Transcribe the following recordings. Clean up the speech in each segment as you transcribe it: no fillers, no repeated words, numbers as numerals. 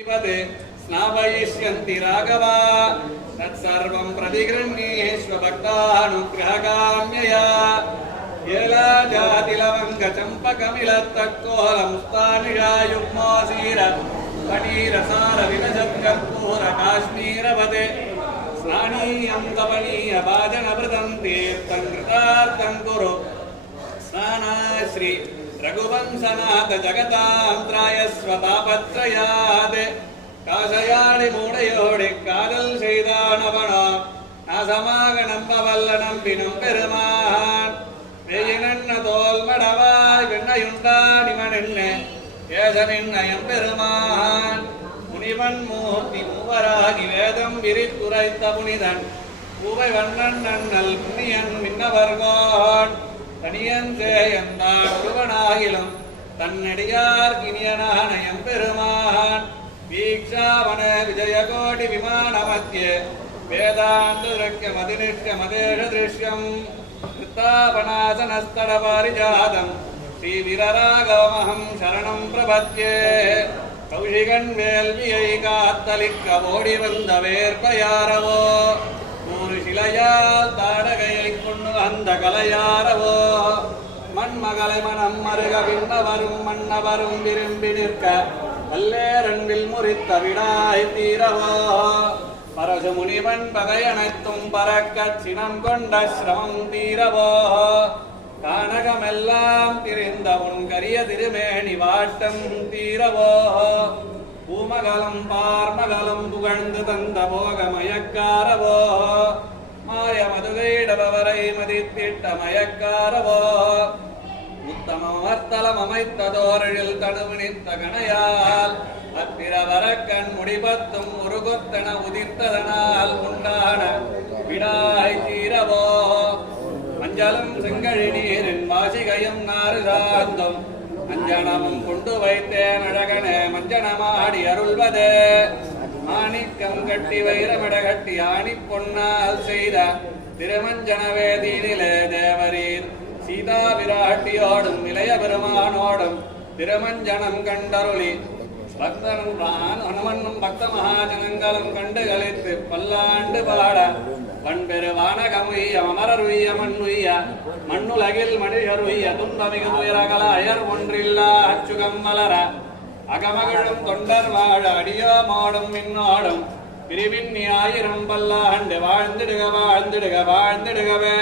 स्नावयिष्यन्ति राघवा तत्सर्वं प्रतिगृह्णीष्व भक्तानुग्रहकाम्यया येलाजातिलवङ्गचम्पकमिलत्तक्कोलमुस्तानिषायुग्मोऽसीर पनीरसारविलसत्कर्पूर काश्मीरवदे स्नानीयं कमनीयभाजनभृतं तीर्थं कृतार्थं कुरु स्नानाश्री रघुवंशनाथ जगतां त्रायस्व पापत्रयात् काशयाडि मूढयोडि कादल செய்தானவனா நாசமாக நம்பவல்ல நம்பினும் பெருமான் பெயினன்ன தோல் மடவாய் வெண்ணையுண்டானிவனென்ன ஏசனின்னயம் பெருமான் முனிவன் மூர்த்தி மூவராகி வேதம் விரித்துரைத்த புனிதன் பூவை வண்ணன் நன்னல் புண்ணியன் மின்னவர்கோன் தனியன் சேயந்தான் ஒருவனாகிலும் தன்னடியார் கினியனானயம் பெருமான் வீக்ஷாவன விஜயகோடி விமான மத்தியே வேதாந்த மதினிஷ்ட மதேஷ திருஷ்யம் கிருத்தாபனாசனஸ்தட பாரிஜாதம் ஸ்ரீ வீரராகவமஹம் சரணம் பிரபத்யே கௌஷிகன் வேள்வியை காத்தலிக்க ஓடி வந்த வேர்பயாரவோ ஒரு சிலையால் தாடகையை கொண்டு அந்த கலையாரவோ மண்மகளை மனம் மருக விண்ணவரும் மன்னவரும் விரும்பி நிற்க வல்லேரன்பில் முறித்த விடாய் தீரவோ பரசு முனிவன் பகையனைத்தும் பறக்கச் சினம் கொண்ட சிரமம் தீரவோ கானகமெல்லாம் திரிந்த உன் கரிய திருமேனி வாட்டம் தீரவோ பூமகலம் பார்மகலம் புகழ்ந்து தந்த போக மயக்காரவோ மாய மதுகைடபவரை மதித்திட்ட மயக்காரவோ உத்தமர்த்தலம் அமைத்ததோரில் தடுவினித்த கணையால் அத்திரவரக்கண் முடிபத்தும் ஒரு கொத்தன உதிர்த்ததனால் உண்டான விடாய் தீரவோ மஞ்சளும் செங்கழி நீரின் வாசிகையும் நாறு சார்ந்தும் அஞ்சனமும் கொண்டு வைத்தேன் அழகனே மஞ்சனமாடி அருள்வதே மாணிக்கம் கட்டி வைரமிட கட்டி ஆணி பொன்னால் செய்த திருமஞ்சனவேதியிலே தேவரீர் சீதா விராட்டியோடும் இளைய பெருமானோடும் திருமஞ்சனம் கண்டருளி பக்தனும் ஹனுமன்னும் பக்த மகாஜனங்களும் கண்டு கழித்து பல்லாண்டு பாட வன்பெரு வானகமுய்ய அமரருய்ய மண்ணுய்ய மண்ணுலகில் மனிதருய்ய துன்பமிகு துயரகல அயர் ஒன்றில்லா அச்சுகம் மலர அகமகளும் தொண்டர் வாழ அடியோமோடும் மின்னோடும் பிரிவின்னி ஆயிரம் பல்லாண்டு வாழ்ந்திடுக வாழ்ந்திடுக வாழ்ந்திடுகவே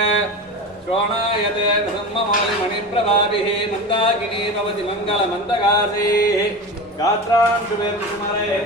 श्रोणायते ब्रह्ममौलि मणिप्रभाभिः मन्दाकिनी भवति मङ्गलमन्दकासी गात्रां शुभे स्मरे।